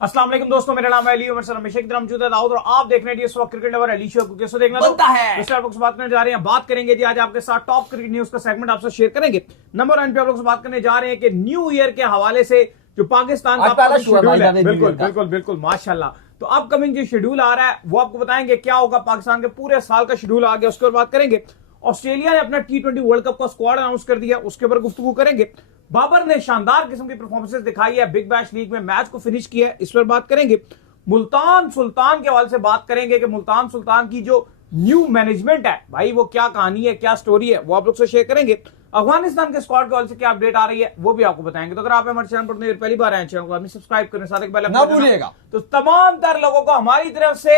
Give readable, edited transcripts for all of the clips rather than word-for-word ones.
अस्सलाम वालेकुम दोस्तों, मेरा नाम है अली उमर सर हमेशा की तरह मौजूद है दाऊद और आप देख रहे हैं इस वक्त क्रिकेट लवर अली शो को कैसे देखना बनता है। दूसरे आप लोग से बात करने जा रहे हैं। बात करेंगे जी आज आपके साथ टॉप क्रिकेट न्यूज का सेगमेंट आपसे शेयर करेंगे। नंबर 1 पे आप लोग से बात करने जा रहे हैं कि न्यू ईयर के हवाले से जो पाकिस्तान का पहला शेड्यूल है, बिल्कुल बिल्कुल बिल्कुल माशाल्लाह, तो अपकमिंग जो शेड्यूल आ रहा है वो आपको बताएंगे क्या होगा। पाकिस्तान के पूरे साल का शेड्यूल आ गया, उसके ऊपर बात करेंगे। ऑस्ट्रेलिया ने अपना T20 वर्ल्ड कप का स्क्वाड अनाउंस कर दिया, उसके ऊपर गुफ्तगू करेंगे। बाबर ने शानदार किस्म की परफॉर्मेंसेस दिखाई है, बिग बैश लीग में मैच को फिनिश किया है, इस पर बात करेंगे। मुल्तान सुल्तान के हवाले से बात करेंगे कि मुल्तान सुल्तान की जो न्यू मैनेजमेंट है भाई वो क्या कहानी है, क्या स्टोरी है, वो आप लोग से शेयर करेंगे। अफगानिस्तान के स्क्वाड के हवाले से क्या अपडेट आ रही है वो भी आपको बताएंगे। तो अगर आप हमारे चैनल पर पहली बार आए चैनल को सब्सक्राइब करें, साथ ही पहले ना भूलिएगा। तो तमाम तर लोगों को हमारी तरफ से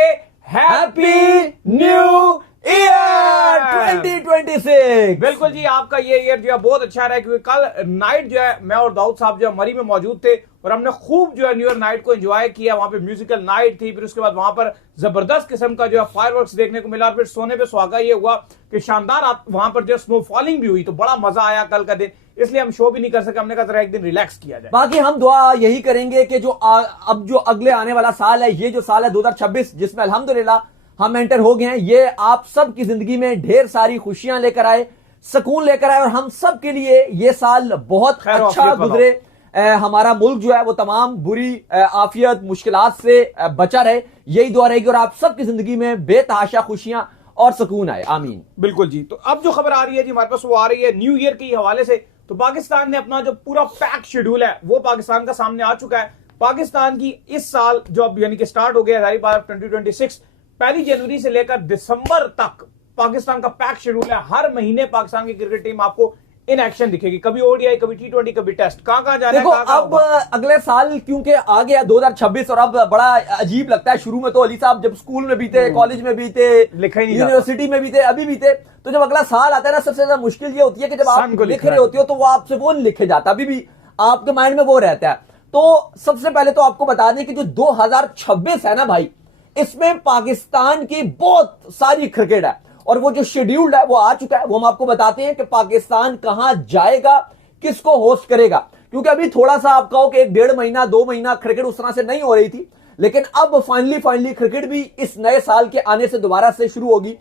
हैप्पी न्यू ईयर 2026। बिल्कुल जी, आपका ये ईयर जो है बहुत अच्छा रहा है, क्योंकि कल नाइट जो है मैं और दाऊद साहब जो है मरी में मौजूद थे और हमने खूब जो है न्यू ईयर नाइट को एंजॉय किया। वहां पे म्यूजिकल नाइट थी, फिर उसके बाद वहां पर जबरदस्त किस्म का जो है फायरवर्क्स देखने को मिला। फिर सोने पे सुहागा ये हुआ कि शानदार वहां पर जो स्नो फॉलिंग भी हुई, तो बड़ा मजा आया कल का दिन, इसलिए हम शो भी नहीं कर सके। हमने कहा जरा एक दिन रिलैक्स किया जाए। बाकी हम दुआ यही करेंगे कि जो अब जो अगले आने वाला साल है, ये जो साल है 2026, जिसमें अल्हम्दुलिल्लाह हम एंटर हो गए हैं, ये आप सबकी जिंदगी में ढेर सारी खुशियां लेकर आए, सुकून लेकर आए और हम सब के लिए ये साल बहुत अच्छा गुजरे। हमारा मुल्क जो है वो तमाम बुरी आफियत मुश्किलात से बचा रहे, यही दुआ रहेगी और आप सबकी जिंदगी में बेतहाशा खुशियां और सुकून आए, आमीन। बिल्कुल जी। तो अब जो खबर आ रही है जी हमारे पास वो आ रही है न्यू ईयर के हवाले से। तो पाकिस्तान ने अपना जो पूरा पैक शेड्यूल है वो पाकिस्तान का सामने आ चुका है। पाकिस्तान की इस साल जो अब यानी कि स्टार्ट हो गया 2026, 1 जनवरी से लेकर दिसंबर तक पाकिस्तान का पैक शेड्यूल है। हर महीने पाकिस्तान की क्रिकेट टीम आपको इन एक्शन दिखेगी, कभी ओडीआई, कभी T20, कभी टेस्ट। कहां जाना है, देखो अब अगले साल क्योंकि आ गया 2026 और अब बड़ा अजीब लगता है। शुरू में तो अली साहब जब स्कूल में भी थे, कॉलेज में भी थे, लिखा ही नहीं, यूनिवर्सिटी में भी थे, अभी भी थे, तो जब अगला साल आता है ना, सबसे ज्यादा मुश्किल ये होती है कि जब आप लिख रहे होते हो तो वो आपसे वो नहीं लिखे जाता, अभी भी आपके माइंड में वो रहता है। तो सबसे पहले तो आपको बता दें कि जो 2026 है ना भाई, इसमें पाकिस्तान की बहुत सारी क्रिकेट है और वो जो शेड्यूल्ड है वो आ चुका है। वो हम आपको बताते हैं कि पाकिस्तान कहां जाएगा, किसको होस्ट करेगा, क्योंकि अभी थोड़ा सा आप कहो कि 1.5 महीना 2 महीना क्रिकेट उस तरह से नहीं हो रही थी, लेकिन अब फाइनली क्रिकेट भी इस नए साल के आने से दोबारा से शुरू होगी।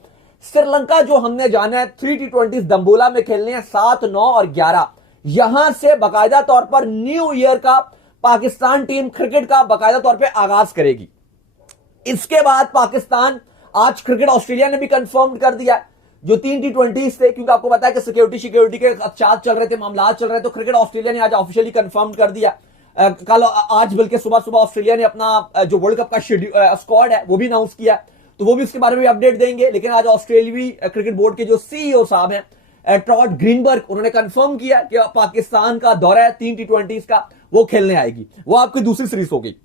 श्रीलंका जो हमने जाना है 3 T20 दंबोला में खेलने हैं 7, 9 और 11, यहां से बाकायदा तौर पर न्यू ईयर का पाकिस्तान टीम क्रिकेट का बाकायदा तौर पर आगाज करेगी। इसके बाद पाकिस्तान, आज क्रिकेट ऑस्ट्रेलिया ने भी कंफर्म कर दिया जो 3 T20 थे, क्योंकि आपको पता है कि सिक्योरिटी के चार्ज चल रहे थे, मामला चल रहे, तो क्रिकेट ऑस्ट्रेलिया ने आज ऑफिशियली कंफर्म कर दिया। कल आज बल्कि सुबह ऑस्ट्रेलिया ने अपना जो वर्ल्ड कप का स्क्वाड है वो भी अनाउंस किया, तो वो भी उसके बारे में अपडेट देंगे। लेकिन आज ऑस्ट्रेलियाई क्रिकेट बोर्ड के जो CEO साहब हैं टॉड ग्रीनबर्ग, उन्होंने कंफर्म किया कि पाकिस्तान का दौरा है 3 T20 का, वो खेलने आएगी। वो आपकी दूसरी सीरीज होगी।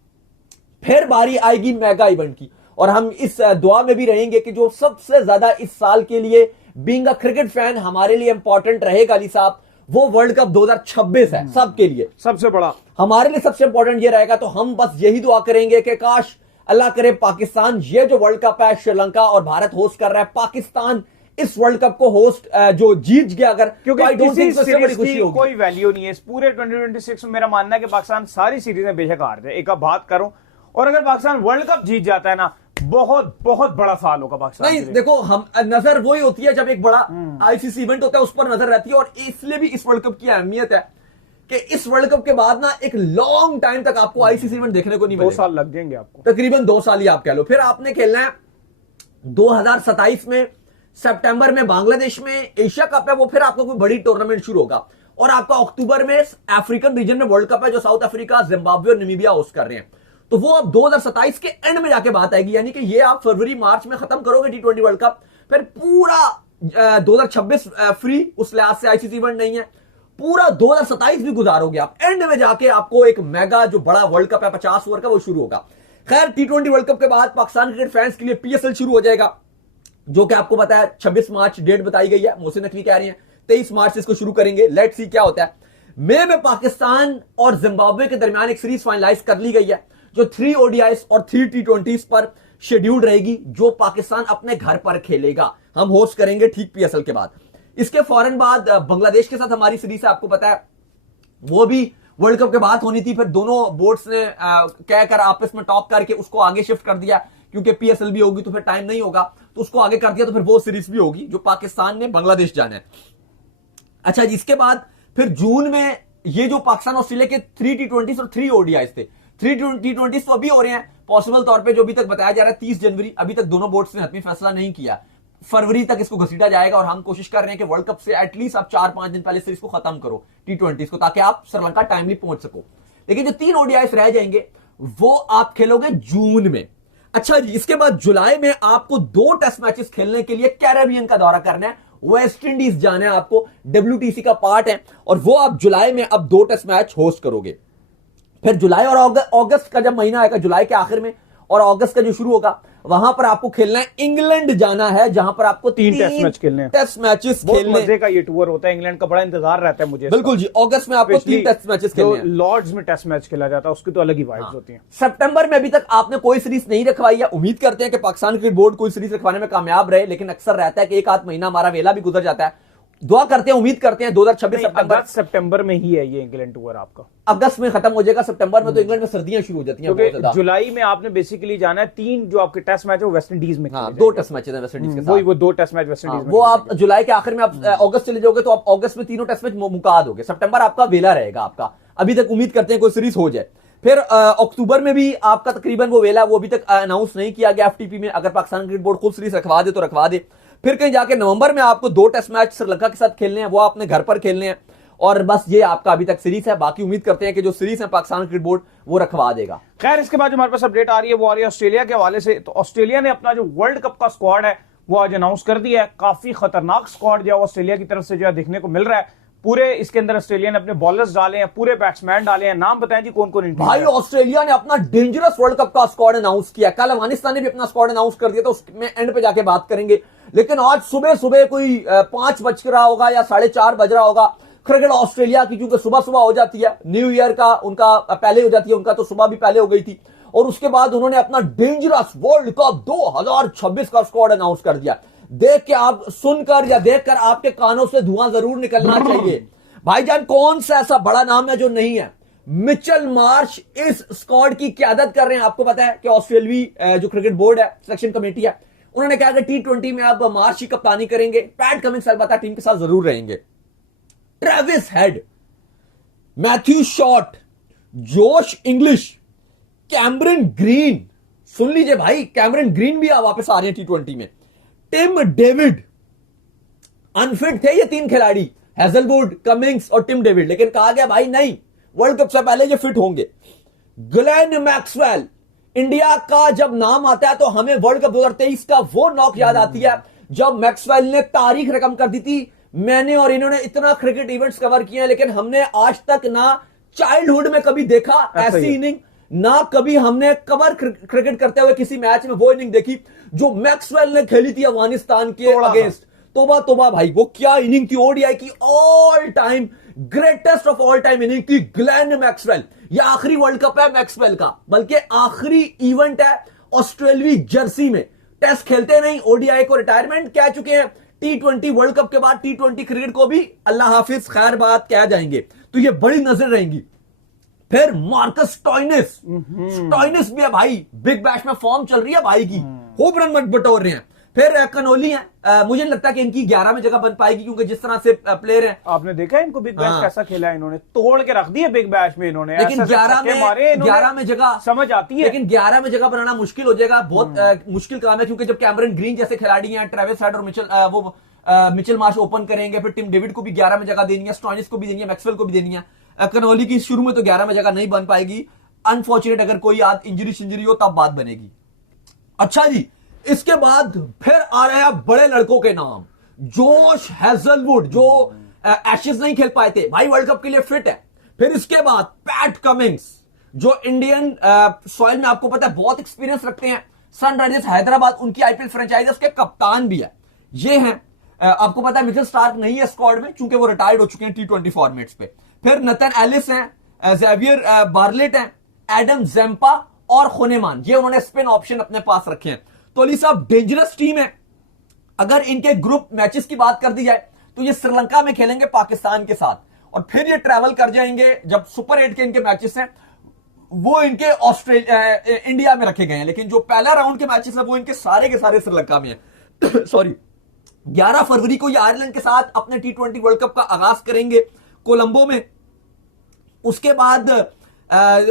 फिर बारी आएगी मेगा इवेंट की, और हम इस दुआ में भी रहेंगे कि जो सबसे ज्यादा इस साल के लिए बीइंग अ क्रिकेट फैन हमारे लिए इंपॉर्टेंट रहेगा अली साहब, वो वर्ल्ड कप 2026 है सबके लिए, सबसे बड़ा हमारे लिए सबसे इंपॉर्टेंट ये रहेगा। तो हम बस यही दुआ करेंगे कि काश अल्लाह करे पाकिस्तान ये जो वर्ल्ड कप है, श्रीलंका और भारत होस्ट कर रहा है, पाकिस्तान इस वर्ल्ड कप को होस्ट जो जीत गया अगर, क्योंकि बड़ी खुशी होगी। कोई वैल्यू नहीं है इस पूरे 2026 में। मेरा मानना है कि पाकिस्तान सारी सीरीजें बेशक हार जाए, एक बात करूं, और अगर पाकिस्तान वर्ल्ड कप जीत जाता है ना, बहुत बहुत बड़ा साल होगा पाकिस्तान। नहीं देखो, हम नजर वही होती है जब एक बड़ा आईसीसी इवेंट होता है, उस पर नजर रहती है। और इसलिए भी इस वर्ल्ड कप की अहमियत है कि इस वर्ल्ड कप के बाद ना एक लॉन्ग टाइम तक आपको आईसीसी इवेंट देखने को नहीं मिलेगा। 2 साल लग जाएंगे आपको, तकरीबन 2 साल ही आप कह लो। फिर आपने खेलना है 2027 में सितंबर में बांग्लादेश में एशिया कप है, वो फिर आपका कोई बड़ी टूर्नामेंट शुरू होगा। और आपका अक्टूबर में अफ्रीकन रीजन में वर्ल्ड कप है, जो साउथ अफ्रीका, जिम्बाब्वे और नामीबिया होस्ट कर रहे हैं। तो वो अब 2027 के एंड में जाके बात आएगी, यानी कि ये आप फरवरी मार्च में खत्म करोगे T20 वर्ल्ड कप, फिर पूरा 2026 फ्री, उस लिहाज से आईसीसी इवेंट नहीं है, पूरा 2027 भी गुजारोगे आप, एंड में जाके आपको एक मेगा जो बड़ा वर्ल्ड कप है 50 ओवर का, वो शुरू होगा। खैर T20 वर्ल्ड कप के बाद पाकिस्तान क्रिकेट फैंस के लिए PSL शुरू हो जाएगा, जो कि आपको पता है 26 मार्च डेट बताई गई है। मोहसिन नकवी कह रही है 23 मार्च से इसको शुरू करेंगे, लेट्स सी क्या होता है। मई में पाकिस्तान और जिम्बाब्वे के दरमियान एक सीरीज फाइनलाइज कर ली गई है, जो 3 ODIs और 3 T20s पर शेड्यूल रहेगी, जो पाकिस्तान अपने घर पर खेलेगा। हम होस्ट करेंगे ठीक PSL के बाद। इसके फौरन बाद बांग्लादेश के साथ हमारी सीरीज है, आपको पता है वो भी वर्ल्ड कप के बाद होनी थी, फिर दोनों बोर्ड्स ने कहकर आपस में टॉप करके उसको आगे शिफ्ट कर दिया, क्योंकि पीएसएल भी होगी तो फिर टाइम नहीं होगा, तो उसको आगे कर दिया, तो फिर वो सीरीज भी होगी जो पाकिस्तान ने बांग्लादेश जाना है। अच्छा जी, इसके बाद फिर जून में ये जो पाकिस्तान ऑस्ट्रेलिया के 3 T20 और 3 ODIs थे, 3 T20 तो अभी हो रहे हैं पॉसिबल तौर पे, जो अभी तक बताया जा रहा है 30 जनवरी, अभी तक दोनों बोर्ड्स ने हतमी फैसला नहीं किया, फरवरी तक इसको घसीटा जाएगा, और हम कोशिश कर रहे हैं कि वर्ल्ड कप से एटलीस्ट आप 4-5 दिन पहले सीरीज को खत्म करो T20 को, ताकि आप श्रीलंका टाइमली पहुंच सको। लेकिन जो 3 ODIs रह जाएंगे वो आप खेलोगे जून में। अच्छा जी, इसके बाद जुलाई में आपको 2 टेस्ट मैचेस खेलने के लिए कैरेबियन का दौरा करना है, वेस्ट इंडीज जाना है आपको, WTC का पार्ट है, और वो आप जुलाई में अब 2 टेस्ट मैच होस्ट करोगे। फिर जुलाई और अगस्त का जब महीना आएगा, जुलाई के आखिर में और अगस्त का जो शुरू होगा, वहां पर आपको खेलना है, इंग्लैंड जाना है, जहां पर आपको 3 टेस्ट मैच खेलने हैं, टेस्ट मैचेस खेलने। मजे का ये टूर होता है, इंग्लैंड का बड़ा इंतजार रहता है मुझे। बिल्कुल जी, अगस्त में आपको 3 टेस्ट मैचेस खेलने हैं। लॉर्ड्स में टेस्ट मैच खेला जाता है, उसकी तो अलग ही वाइब्स होती हैं। सितंबर में अभी तक आपने कोई सीरीज नहीं रखवाई है, उम्मीद करते हैं कि पाकिस्तान क्रिकेट बोर्ड कोई सीरीज रखवाने में कामयाब रहे, लेकिन अक्सर रहता है कि एक आध महीना हमारा वेला भी गुजर जाता है। दुआ करते हैं, उम्मीद करते हैं 2026 सितंबर में ही है ये इंग्लैंड टूर आपका, अगस्त में खत्म हो जाएगा, सितंबर में तो इंग्लैंड में सर्दियां शुरू हो जाती हैं बहुत ज्यादा। जुलाई में आपने बेसिकली जाना है 3 जो आपके टेस्ट मैच है वो वेस्ट इंडीज में, 2 टेस्ट मैच है वेस्ट इंडीज के साथ, वो 2 टेस्ट मैच वेस्ट इंडीज में, वो आप जुलाई के आखिर में आप अगस्त चले जाओगे तो आप अगस्त में 3 टेस्ट मैच मुका दोगे, सितंबर आपका वेला रहेगा आपका। अभी तक उम्मीद करते हैं कोई सीरीज हो जाए। फिर अक्टूबर में भी आपका तकरीबन वो वेला, वो अभी तक अनाउंस नहीं किया गया FTP में, अगर पाकिस्तान क्रिकेट बोर्ड खुद सीरीज रखवा दे तो रखवा दे। फिर कहीं जाके नवंबर में आपको 2 टेस्ट मैच श्रीलंका के साथ खेलने हैं, वो आपने घर पर खेलने हैं, और बस ये आपका अभी तक सीरीज है। बाकी उम्मीद करते हैं कि जो सीरीज है पाकिस्तान क्रिकेट बोर्ड वो रखवा देगा। खैर, इसके बाद जो हमारे पास अपडेट आ रही है वो आ रही है ऑस्ट्रेलिया के हवाले से। तो ऑस्ट्रेलिया ने अपना जो वर्ल्ड कप का स्क्वाड है वो आज अनाउंस कर दिया है। काफी खतरनाक स्क्वाड जो है ऑस्ट्रेलिया की तरफ से जो है देखने को मिल रहा है। पूरे इसके अंदर ऑस्ट्रेलिया ने अपने बॉलर्स डाले हैं, पूरे बैट्समैन डाले हैं। नाम बताएं जी कौन कौन? भाई, ऑस्ट्रेलिया ने अपना डेंजरस वर्ल्ड कप का स्क्वाड अनाउंस किया। कल अफगानिस्तान ने भी अपना स्क्वाड अनाउंस कर दिया, तो उसमें एंड पे जाके बात करेंगे। लेकिन आज सुबह सुबह कोई 5 बज रहा होगा या 4:30 बज रहा होगा, क्रिकेट ऑस्ट्रेलिया की, क्योंकि सुबह सुबह हो जाती है, न्यू ईयर का उनका पहले हो जाती है, उनका तो सुबह भी पहले हो गई थी, और उसके बाद उन्होंने अपना डेंजरस वर्ल्ड कप 2026 का स्क्वाड अनाउंस कर दिया। देख के आप, सुनकर या देखकर आपके कानों से धुआं जरूर निकलना चाहिए। भाईजान, कौन सा ऐसा बड़ा नाम है जो नहीं है? मिचेल मार्श इस स्क्वाड की क्यादत कर रहे हैं। आपको पता है कि ऑस्ट्रेलियाई जो क्रिकेट बोर्ड है, सिलेक्शन कमेटी है, उन्होंने कहा कि T20 में अब मार्श ही कप्तानी करेंगे। पैट कमिंस अलबत्ता टीम के साथ जरूर रहेंगे। Travis Head, Matthew Short, Josh Inglis, Cameron Green, सुन लीजिए भाई, कैमरन ग्रीन भी वापस आ रहे हैं T20 में। टिम डेविड, अनफिट थे ये 3 खिलाड़ी, हेजलवुड, कमिंग्स और टिम डेविड, लेकिन कहा गया भाई नहीं, वर्ल्ड कप से पहले ये फिट होंगे। ग्लेन मैक्सवेल, इंडिया का जब नाम आता है तो हमें वर्ल्ड कप 2023 का वो नॉक याद आती है जब मैक्सवेल ने तारीख रकम कर दी थी। मैंने और इन्होंने इतना क्रिकेट इवेंट्स कवर किए हैं, लेकिन हमने आज तक ना चाइल्डहुड में कभी देखा ऐसी इनिंग, ना कभी हमने कवर क्रिकेट करते हुए किसी मैच में वो इनिंग देखी जो मैक्सवेल ने खेली थी अफगानिस्तान के अगेंस्ट। तोबा तोबा भाई, वो क्या इनिंग थी, ओडीआई की all time greatest of all time inning थी ग्लेन मैक्सवेल। ये आखिरी वर्ल्ड कप है मैक्सवेल का, बल्कि आखिरी इवेंट है ऑस्ट्रेलियाई जर्सी में। टेस्ट खेलते नहीं, ओडीआई को रिटायरमेंट कह चुके हैं। T20 वर्ल्ड कप के बाद T20 क्रिकेट को भी अल्लाह हाफिज खैर बात कह जाएंगे, तो ये बड़ी नजर रहेंगी। फिर मार्कस स्टॉइनिस भी है भाई, बिग बैश में फॉर्म चल रही है भाई की, खूब रन बटोर रहे हैं। फिर कनोली है, मुझे नहीं लगता कि इनकी 11 में जगह बन पाएगी, क्योंकि जिस तरह से प्लेयर हैं। आपने देखा इनको बिग बैश कैसा खेला है, इन्होंने तोड़ के रख दिया बिग बैश में इन्होंने। लेकिन 11 में जगह समझ आती है, लेकिन 11 में जगह बनाना मुश्किल हो जाएगा, बहुत मुश्किल काम है, क्योंकि जब कैमरन ग्रीन जैसे खिलाड़ी हैं, ट्रेविस हेड और मिचेल मार्श ओपन करेंगे, फिर टिम डेविड को भी 11 में जगह देनी है, स्टॉइनिस को भी देनी है, मैक्सवेल को भी देनी है। कनोली की शुरू में तो 11 में जगह नहीं बन पाएगी, अनफॉर्चुनेट अगर कोई इंजरी हो तब बात बनेगी। अच्छा जी, इसके बाद फिर आ रहे हैं बड़े लड़कों के नाम। जोश हेजलवुड, जो एशेज नहीं खेल पाए थे, भाई वर्ल्ड कप के लिए फिट है। फिर इसके बाद पैट कमिंस, जो इंडियन सॉइल में आपको पता है बहुत एक्सपीरियंस रखते हैं। सनराइजर्स हैदराबाद, उनकी आईपीएल फ्रेंचाइजर्स के कप्तान भी है। ये हैं, आपको पता है मिचेल स्टार्क नहीं है स्क्वाड में, चूंकि वो रिटायर्ड हो चुके हैं T20 फॉर्मेट्स पे। फिर नथन एलिस हैं, जेवियर बार्लेट हैं, एडम जेम्पा और खुनेमान, ये उन्होंने स्पिन ऑप्शन अपने पास रखे हैं। तो अली साहब, डेंजरस टीम है। अगर इनके ग्रुप मैचेस की बात कर दी जाए तो ये श्रीलंका में खेलेंगे पाकिस्तान के साथ, और फिर ये ट्रैवल कर जाएंगे। जब सुपर 8 के इनके मैचेस हैं वो इनके इंडिया में रखे गए हैं, लेकिन जो पहला राउंड के मैचेस है वो इनके सारे के सारे श्रीलंका में है। सॉरी, 11 फरवरी को ये आयरलैंड के साथ अपने T20 वर्ल्ड कप का आगाज करेंगे कोलंबो में। उसके बाद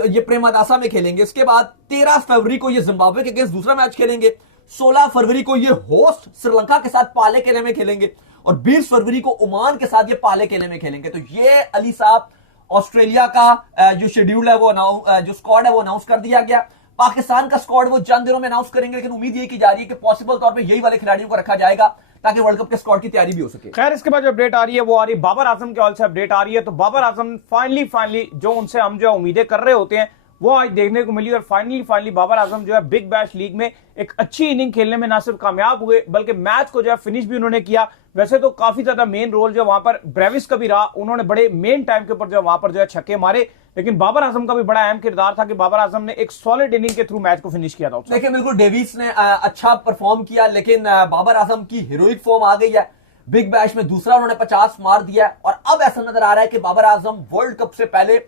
ये प्रेमादासा में खेलेंगे। इसके बाद 13 फरवरी को ये जिम्बाब्वे के अगेंस्ट दूसरा मैच खेलेंगे। 16 फरवरी को ये होस्ट श्रीलंका के साथ पाले केले में खेलेंगे और 20 फरवरी को ओमान के साथ ये पाले केले में खेलेंगे। तो ये अली साहब ऑस्ट्रेलिया का जो शेड्यूल है वो जो स्क्वाड है वो अनाउंस कर दिया गया। पाकिस्तान का स्क्वाड वो चंद दिनों में अनाउंस करेंगे, लेकिन उम्मीद ये की जा रही है कि पॉसिबल तौर पे यही वाले खिलाड़ियों को रखा जाएगा ताकि वर्ल्ड कप के स्क्वाड की तैयारी भी हो सके। खैर, इसके बाद जो अपडेट आ रही है वो आ रही है बाबर आजम के हॉल से अपडेट आ रही है। तो बाबर आजम फाइनली जो उनसे हम जो उम्मीदें कर रहे होते हैं वो आज देखने को मिली और फाइनली बाबर आजम जो है बिग बैश लीग में एक अच्छी इनिंग खेलने में ना सिर्फ कामयाब हुए बल्कि मैच को जो है फिनिश भी उन्होंने किया। वैसे तो काफी ज्यादा मेन रोल जो वहां पर ब्रेविस का भी रहा, उन्होंने बड़े मेन टाइम के ऊपर जो वहां पर जो है छक्के मारे, लेकिन बाबर आजम का भी बड़ा अहम किरदार था कि बाबर आजम ने एक सॉलिड इनिंग के थ्रू मैच को फिनिश किया था। देखिए, बिल्कुल डेविस ने अच्छा परफॉर्म किया, लेकिन बाबर आजम की हीरोइक फॉर्म आ गई है। बिग बैश में दूसरा उन्होंने 50 मार दिया और अब ऐसा नजर आ रहा है कि बाबर आजम वर्ल्ड कप से पहले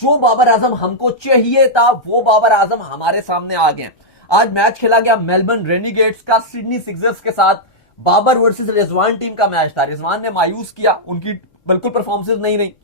जो बाबर आजम हमको चाहिए था वो बाबर आजम हमारे सामने आ गए। आज मैच खेला गया मेलबर्न रेनिगेट्स का सिडनी सिक्सर्स के साथ। बाबर वर्सेस रिजवान टीम का मैच था। रिजवान ने मायूस किया, उनकी बिल्कुल परफॉर्मेंस नहीं रही।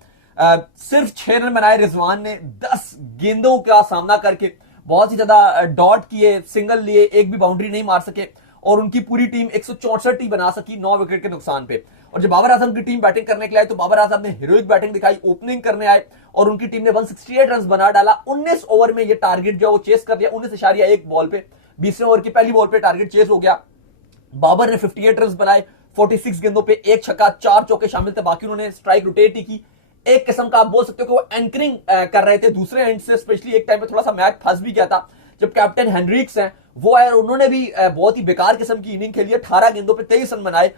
सिर्फ 6 रन बनाए रिजवान ने 10 गेंदों का सामना करके, बहुत ही ज्यादा डॉट किए, सिंगल लिए, एक भी बाउंड्री नहीं मार सके और उनकी पूरी टीम 164 ही बना सकी 9 विकेट के नुकसान पे। और जब बाबर आजम की टीम बैटिंग करने के लिए आई तो बाबर आजम ने हीरोइक बैटिंग दिखाई, ओपनिंग करने आए और उनकी टीम ने 168 रन बना डाला। 19 ओवर में ये टारगेट जो वो चेस कर दिया 19.1 बॉल पे। 20वें ओवर की पहली बॉल पे टारगेट चेस हो गया। बाबर ने 58 रन बनाए, 46 गेंदों पे 1 छक्का, 4 चौके शामिल थे, बाकी उन्होंने स्ट्राइक रोटेट ही की। एक किस्म का आप बोल सकते हो कि वो एंकरिंग कर रहे थे दूसरे एंड से। स्पेशली एक टाइम पे थोड़ा सा मैच फंस भी गया था जब कैप्टन हेनरिक्स हैं वो आए और उन्होंने भी बहुत ही बेकार किस्म की इनिंग खेली। 18 गेंदों पे 23 रन बनाए।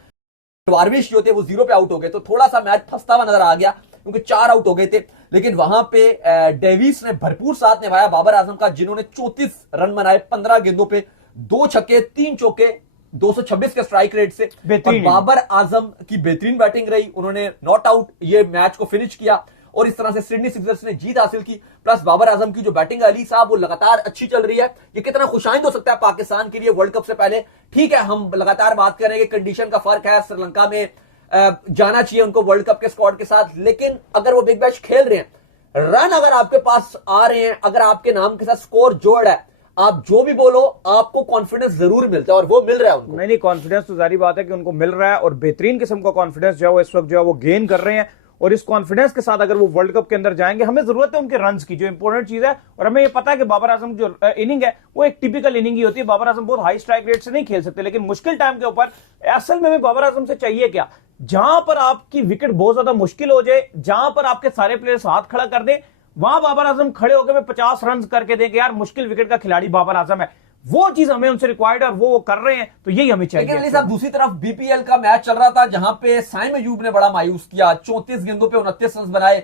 वारविश जो थे वो 0 पे आउट हो गए, तो थोड़ा सा मैच फंसता हुआ नजर आ गया क्योंकि 4 आउट हो गए थे। लेकिन वहां पे डेविस ने भरपूर साथ निभाया बाबर आजम का, जिन्होंने 34 रन बनाए 15 गेंदों पे, 2 छक्के 3 चौके, 226 के स्ट्राइक रेट से। और बाबर आजम की बेहतरीन बैटिंग रही, उन्होंने नॉट आउट ये मैच को फिनिश किया और इस तरह से सिडनी सिक्सर्स ने जीत हासिल की। प्लस बाबर आजम की जो बैटिंग अली साहब वो लगातार अच्छी चल रही है। ये कितना खुशाइंद हो सकता है पाकिस्तान के लिए वर्ल्ड कप से पहले। ठीक है, हम लगातार बात करेंगे, कंडीशन का फर्क है, श्रीलंका में जाना चाहिए उनको वर्ल्ड कप के स्क्वाड के साथ, लेकिन अगर वो बिग बैश खेल रहे हैं, रन अगर आपके पास आ रहे हैं, अगर आपके नाम के साथ स्कोर जोड़ है, आप जो भी बोलो आपको कॉन्फिडेंस जरूर मिलता है और वो मिल रहा है उनको। नहीं, कॉन्फिडेंस तो जारी बात है कि उनको मिल रहा है और बेहतरीन किस्म का कॉन्फिडेंस जो है वो इस वक्त जो है वो गेन कर रहे हैं। और इस कॉन्फिडेंस के साथ अगर वो वर्ल्ड कप के अंदर जाएंगे, हमें जरूरत है उनके रन्स की, जो इंपॉर्टेंट चीज है। और हमें ये पता है कि बाबर आजम जो इनिंग है वो एक टिपिकल इनिंग ही होती है। बाबर आजम बहुत हाई स्ट्राइक रेट से नहीं खेल सकते, लेकिन मुश्किल टाइम के ऊपर असल में बाबर आजम से चाहिए क्या, जहां पर आपकी विकेट बहुत ज्यादा मुश्किल हो जाए, जहां पर आपके सारे प्लेयर्स हाथ खड़ा कर दें, वहां बाबर आजम खड़े होकर 50 रन करके देंगे। यार, मुश्किल विकेट का खिलाड़ी बाबर आजम है, वो चीज हमें उनसे रिक्वायर्ड है और वो कर रहे हैं, तो यही हमें चाहिए। लेकिन साहब दूसरी तरफ बीपीएल का मैच चल रहा था जहां पे साइम अयूब ने बड़ा मायूस किया, 34 गेंदों पे 29 रन बनाए।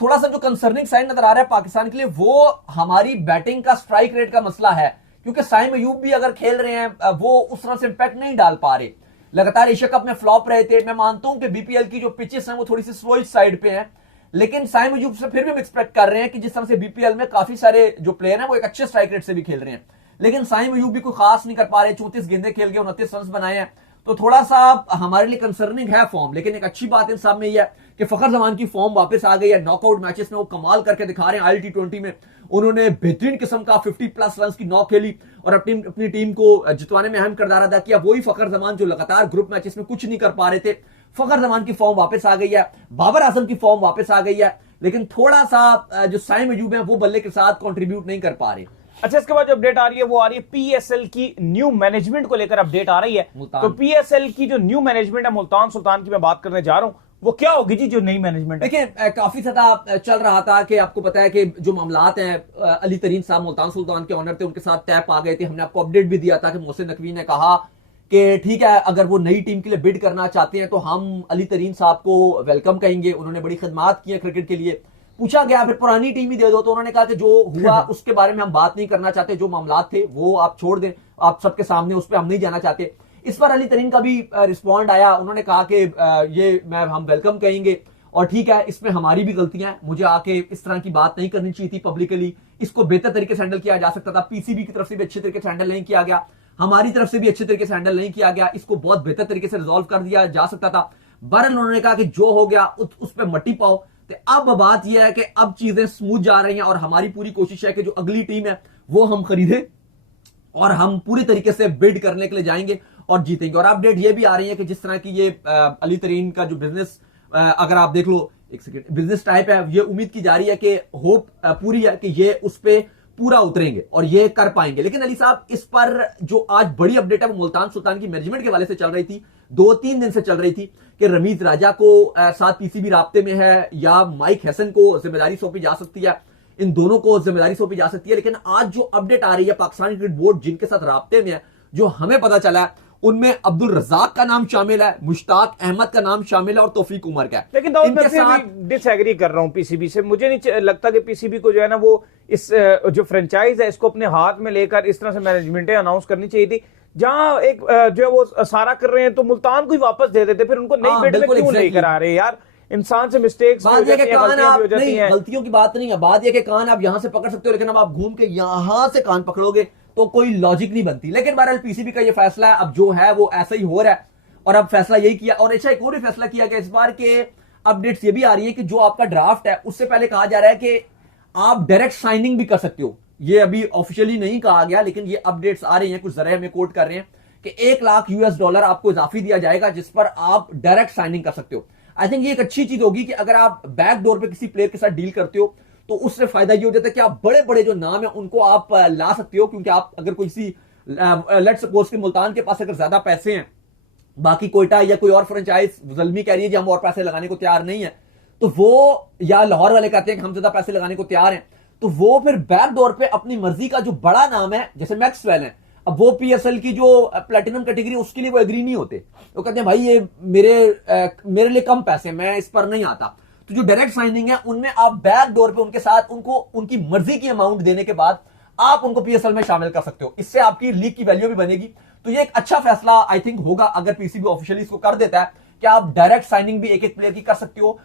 थोड़ा सा जो कंसर्निंग साइन नजर आ रहा है पाकिस्तान के लिए वो हमारी बैटिंग का स्ट्राइक रेट का मसला है, क्योंकि साइम अयूब भी अगर खेल रहे हैं वो उस तरह से इंपैक्ट नहीं डाल पा रहे। लगातार एशिया कप में फ्लॉप रहे थे। मैं मानता हूं कि बीपीएल की जो पिचेस हैं वो थोड़ी सी स्लो साइड पे हैं, लेकिन साइम अयूब से फिर भी हम एक्सपेक्ट कर रहे हैं कि जिस तरह से बीपीएल में काफी सारे जो प्लेयर हैं वो एक अच्छे स्ट्राइक रेट से भी खेल रहे हैं, लेकिन साइम अयूब भी कोई खास नहीं कर पा रहे। 34 गेंदें खेल के 29 रन बनाए हैं, तो थोड़ा सा हमारे लिए कंसर्निंग है फॉर्म। लेकिन एक अच्छी बात इन सब में यह है कि फखर जमान की फॉर्म वापस आ गई है। नॉकआउट मैचेस में वो कमाल करके दिखा रहे हैं। ILT20 में उन्होंने बेहतरीन किस्म का 50+ रन की नॉक खेली और अपनी टीम को जितवाने में अहम किरदार अदा किया। वही फखर जमान जो लगातार ग्रुप मैचेस में कुछ नहीं कर पा रहे थे। फखर जमान की फॉर्म वापस आ गई है, बाबर आजम की फॉर्म वापस आ गई है, लेकिन थोड़ा सा जो साइम अयूब है वो बल्ले के साथ कंट्रीब्यूट नहीं कर पा रहे। अच्छा, इसके बाद जो अपडेट आ रही है वो आ रही है PSL की न्यू मैनेजमेंट को लेकर अपडेट आ रही है। तो PSL की जो न्यू मैनेजमेंट है मुल्तान सुल्तान की मैं बात करने जा रहा हूं, वो क्या होगी जी जो नई मैनेजमेंट है? देखिए, काफी ज्यादा चल रहा था कि आपको पता है कि जो मामलात हैं, अली तरीन साहब मुल्तान सुल्तान के ऑनर थे, उनके साथ तय पा गए थे। हमने आपको अपडेट भी दिया था कि मोहसिन नकवी ने कहा कि ठीक है, अगर वो नई टीम के लिए बिड करना चाहते हैं तो हम अली तरीन साहब को वेलकम कहेंगे, उन्होंने बड़ी खिदमात की है क्रिकेट के लिए। पूछा गया फिर पुरानी टीम ही दे दो, तो उन्होंने कहा कि जो हुआ उसके बारे में हम बात नहीं करना चाहते, जो मामलात थे वो आप छोड़ दें, आप सबके सामने उस पर हम नहीं जाना चाहते। इस पर अली तरीन का भी रिस्पॉन्ड आया, उन्होंने कहा कि ये हम वेलकम कहेंगे और ठीक है, इसमें हमारी भी गलतियां हैं, मुझे आके इस तरह की बात नहीं करनी चाहिए थी पब्लिकली, इसको बेहतर तरीके से हैंडल किया जा सकता था। पीसीबी की तरफ से भी अच्छे तरीके से हैंडल नहीं किया गया, हमारी तरफ से भी अच्छे तरीके से हैंडल नहीं किया गया, इसको बहुत बेहतर तरीके से रिजॉल्व कर दिया जा सकता था। बहरहाल उन्होंने कहा कि जो हो गया उस पर मट्टी पाओ। तो अब बात यह है कि अब चीजें स्मूथ जा रही हैं और हमारी पूरी कोशिश है कि जो अगली टीम है वो हम खरीदें और हम पूरी तरीके से बिल्ड करने के लिए जाएंगे और जीतेंगे। और अपडेट ये भी आ रही है कि जिस तरह की ये अली तरीन का जो बिजनेस, अगर आप देख लो एक सेकेंड, बिजनेस टाइप है, ये उम्मीद की जा रही है कि होप पूरी है कि ये उस पे पूरा उतरेंगे और ये कर पाएंगे। लेकिन अली साहब, इस पर जो आज बड़ी अपडेट है वो मुल्तान सुल्तान की मैनेजमेंट के हवाले से चल रही थी, 2-3 दिन से चल रही थी कि रमीज राजा को साथ पीसीबी राब्ते में है या माइक हैसन को जिम्मेदारी सौंपी जा सकती है, इन दोनों को जिम्मेदारी सौंपी जा सकती है। लेकिन आज जो अपडेट आ रही है पाकिस्तान क्रिकेट बोर्ड जिनके साथ राब्ते में है, जो हमें पता चला है उनमें अब्दुल रज़ाक का नाम शामिल है, मुश्ताक अहमद का नाम शामिल है और तौफीक उमर का है। लेकिन मैं फिर डिसएग्री कर रहा हूं पीसीबी से। मुझे नहीं लगता कि पीसीबी को जो है ना वो इस जो फ्रेंचाइज है इसको अपने हाथ में लेकर इस तरह से मैनेजमेंटें अनाउंस करनी चाहिए थी। जहां एक जो है वो सारा कर रहे हैं तो मुल्तान को ही वापस दे देते, फिर उनको नई बिड में क्यों नहीं करा रहे यार। इंसान से मिस्टेक्स बात ये कि कान आप नहीं, गलतियों की बात नहीं है, बात यह कि कान आप यहां से पकड़ सकते हो, लेकिन अब आप घूम के यहां से कान पकड़ोगे तो कोई लॉजिक नहीं बनती। लेकिन बहरहाल पीसीबी का ये फैसला है, अब जो है वो ऐसा ही हो रहा है और अब फैसला यही किया। और अच्छा एक और भी फैसला किया गया इस बार के अपडेट्स ये भी आ रही है कि जो आपका ड्राफ्ट है उससे पहले कहा जा रहा है कि आप डायरेक्ट साइनिंग भी कर सकते हो। ये अभी ऑफिशियली नहीं कहा गया, लेकिन ये अपडेट्स आ रही हैं, कुछ जरिए हमें कोट कर रहे हैं कि $1 लाख आपको इजाफी दिया जाएगा जिस पर आप डायरेक्ट साइनिंग कर सकते हो। आई थिंक ये एक अच्छी चीज होगी कि अगर आप बैक डोर पे किसी प्लेयर के साथ डील करते हो तो उससे फायदा ये हो जाता है कि आप बड़े बड़े जो नाम है उनको आप ला सकते हो, क्योंकि आप अगर कोई सी लेट्स सपोज कि मुल्तान के पास अगर ज्यादा पैसे हैं, बाकी कोयटा या कोई और फ्रेंचाइज जल्मी कह रही है कि हम और पैसे लगाने को तैयार नहीं है, तो वो या लाहौर वाले कहते हैं कि हम ज्यादा पैसे लगाने को तैयार हैं, तो वो फिर बैक डोर पे अपनी मर्जी का जो बड़ा नाम है जैसे मैक्सवेल है, अब वो पीएसएल की जो प्लेटिनम कैटेगरी उसके लिए वो एग्री नहीं होते, वो कहते हैं भाई ये मेरे लिए कम पैसे, मैं इस पर नहीं आता। तो जो डायरेक्ट साइनिंग है उनमें आप बैक डोर पे उनके साथ उनको उनकी मर्जी की अमाउंट देने के बाद आप उनको पीएसएल में शामिल कर सकते हो, इससे आपकी लीग की वैल्यू भी बनेगी। तो ये एक अच्छा फैसला आई थिंक होगा अगर पीसीबी ऑफिशियली इसको कर देता है कि आप डायरेक्ट साइनिंग भी एक एक प्लेयर की कर सकते हो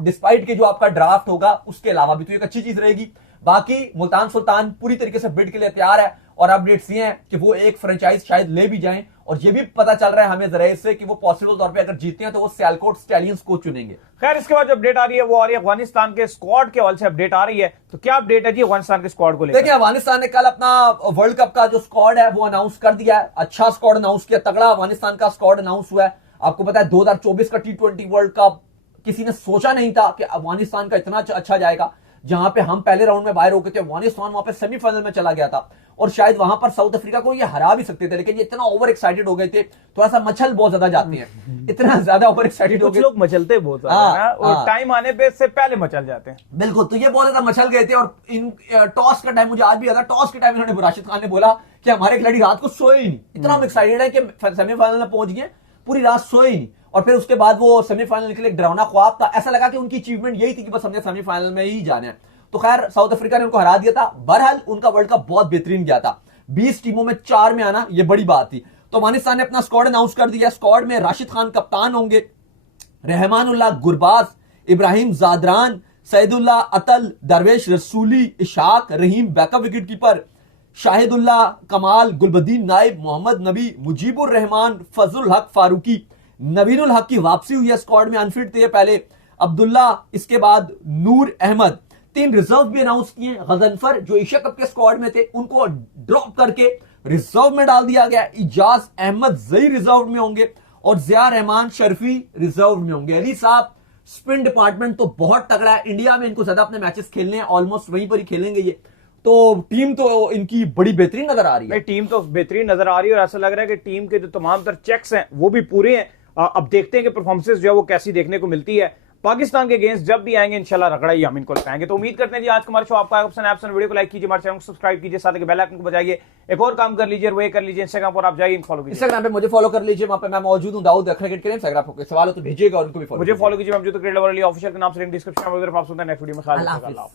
डिस्पाइट के जो आपका ड्राफ्ट होगा उसके अलावा भी, तो एक अच्छी चीज रहेगी। बाकी मुल्तान सुल्तान पूरी तरीके से बिड के लिए तैयार है और अपडेट्स ये हैं कि वो एक फ्रेंचाइज शायद ले भी जाएं, और ये भी पता चल रहा है हमें जरिए से कि वो पॉसिबल तौर पे अगर जीते हैं तो वो सियालकोट स्टैलियंस को चुनेंगे। खैर इसके बाद जो अपडेट आ रही है वो आ रही है अफगानिस्तान के स्क्वाड के हवाले से अपडेट आ रही है। तो क्या अपडेट है जी अफगानिस्तान के स्क्वाड को लेकर? देखिए अफगानिस्तान ने कल अपना वर्ल्ड कप का जो स्क्वाड है वो अनाउंस कर दिया है, अच्छा स्क्वाड अनाउंस किया, तगड़ा अफगानिस्तान का स्क्वाड अनाउंस हुआ है। आपको पता है 2024 का T20 वर्ल्ड कप किसी ने सोचा नहीं था कि अफगानिस्तान का इतना अच्छा जाएगा, जहां पे हम पहले राउंड में बाहर हो गए थे, अफगानिस्तान वहां पे सेमीफाइनल में चला गया था और शायद वहां पर साउथ अफ्रीका को ये हरा भी सकते थे, लेकिन ये इतना ओवर एक्साइटेड हो गए थे, थोड़ा सा मचल बहुत ज्यादा जाते हैं, इतना ज्यादा ओवर एक्साइटेड हो गए, लोग मचलते बहुत ज्यादा और टाइम आने पे से पहले मचल जाते हैं। बिल्कुल, तो ये बहुत ज्यादा मचल गए थे और इन टॉस का टाइम मुझे आज भी याद है, टॉस के टाइम इन्होंने राशिद खान ने बोला कि हमारे खिलाड़ी रात को सोए ही नहीं, इतना हम एक्साइटेड है कि सेमीफाइनल में पहुंच गए, पूरी रात सोए ही नहीं। और फिर उसके बाद वो सेमीफाइनल के लिए डरावना ख्वाब था, ऐसा लगा कि उनकी अचीवमेंट यही थी कि बस हमने सेमीफाइनल में ही जाना है। तो खैर साउथ अफ्रीका ने उनको हरा दिया था। बहरहाल उनका वर्ल्ड कप बहुत बेहतरीन गया था, 20 टीमों में 4 में आना ये बड़ी बात थी। तो अफगानिस्तान ने अपना स्क्वाड अनाउंस कर दिया, स्क्वाड में राशिद खान कप्तान होंगे, रहमानुल्लाह गुरबाज, इब्राहिम जादरान, सैदुल्लाह अतल, दरवेश रसूली, इशाक रहीम बैकअप विकेट कीपर, शाहिदुल्लाह कमाल, गुलबदीन नाइब, मोहम्मद नबी, मुजीबुर रहमान, फजल हक फारूकी, नवीनुल हक की वापसी हुई है, स्क्वाड में अनफिट थे पहले अब्दुल्ला, इसके बाद नूर अहमद। 3 रिजर्व भी अनाउंस किए, गजनफर जो एशिया कप के स्क्वाड में थे उनको ड्रॉप करके रिजर्व में डाल दिया गया, इजाज अहमद जई रिजर्व में होंगे और जिया रहमान शर्फी रिजर्व में होंगे। अली साहब स्पिन डिपार्टमेंट तो बहुत तगड़ा है, इंडिया में इनको ज्यादा अपने मैचेस खेलने हैं, ऑलमोस्ट वहीं पर ही खेलेंगे ये, तो टीम तो इनकी बड़ी बेहतरीन नजर आ रही है। टीम तो बेहतरीन नजर आ रही है और ऐसा लग रहा है कि टीम के जो तमाम तर चेक्स हैं वो भी पूरे हैं। अब देखते हैं कि परफॉर्मेंसेस जो है वो कैसी देखने को मिलती है। पाकिस्तान के अगेंस्ट जब भी आएंगे इंशाल्लाह रगड़ा ही हम इनको लगाएंगे। तो उम्मीद करते हैं जी आज का हमारा शो आपका पसंद आया, वीडियो को लाइक कीजिए, हमारे चैनल को सब्सक्राइब कीजिए, साथ ही बेल आइकन को बजाइए। एक और काम कर लीजिए, वो कर लीजिए, इंस्टाग्राम पर आप जाइए, फॉलो कीजिए, इंस्टाग्राम पे मुझे फॉलो कर लीजिए, वहां पे मैं मौजूद हूं, दाऊद क्रिकेट के इंस्टाग्राम पे सवाल हो तो भेजिएगा और उनको भी मुझे फॉलो कीजिए। मैं जो क्रिकेट लवर ऑफिशियल के नाम से लिंक डिस्क्रिप्शन में, आप सुनते हैं नेक्स्ट वीडियो में।